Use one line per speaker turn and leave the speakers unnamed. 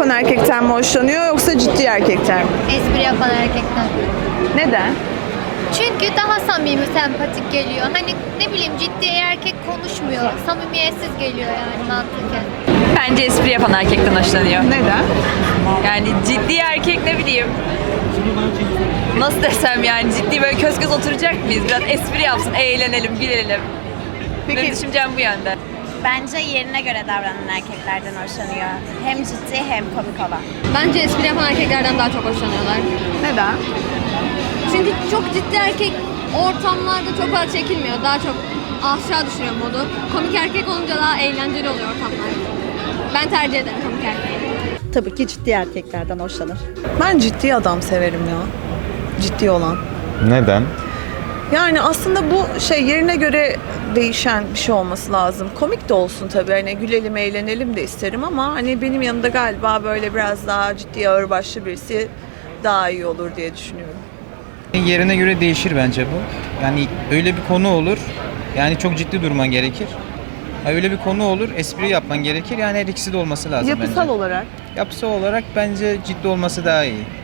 yapan erkekten mi hoşlanıyor yoksa ciddi erkekten mi?
Espri yapan erkekten.
Neden?
Çünkü daha samimi, sempatik geliyor. Hani ne bileyim ciddi erkek konuşmuyor. Samimiyetsiz geliyor yani mantıken.
Bence espri yapan erkekten hoşlanıyor.
Neden?
Yani ciddi erkek ne bileyim. Nasıl desem yani ciddi böyle köz göz oturacak mıyız? Biraz espri yapsın, eğlenelim, gülelim. Benim düşüncem bu yönde.
Bence yerine göre davranan erkeklerden hoşlanıyor. Hem ciddi hem komik olan.
Bence espri yapan erkeklerden daha çok hoşlanıyorlar.
Neden?
Çünkü çok ciddi erkek ortamlarda çok fazla çekilmiyor. Daha çok aşağı düşürüyor modu. Komik erkek olunca daha eğlenceli oluyor ortamlar. Ben tercih ederim komik erkeği.
Tabii ki ciddi erkeklerden hoşlanır.
Ben ciddi adam severim ya. Ciddi olan.
Neden?
Yani aslında bu yerine göre değişen bir şey olması lazım. Komik de olsun tabii. Hani gülelim, eğlenelim de isterim ama hani benim yanımda galiba böyle biraz daha ciddi, ağırbaşlı birisi daha iyi olur diye düşünüyorum.
Yerine göre değişir bence bu. Yani öyle bir konu olur. Yani çok ciddi durman gerekir. Öyle bir konu olur, espri yapman gerekir. Yani her ikisi de olması lazım
Yapısal
bence.
olarak.
Yapısal olarak bence ciddi olması daha iyi.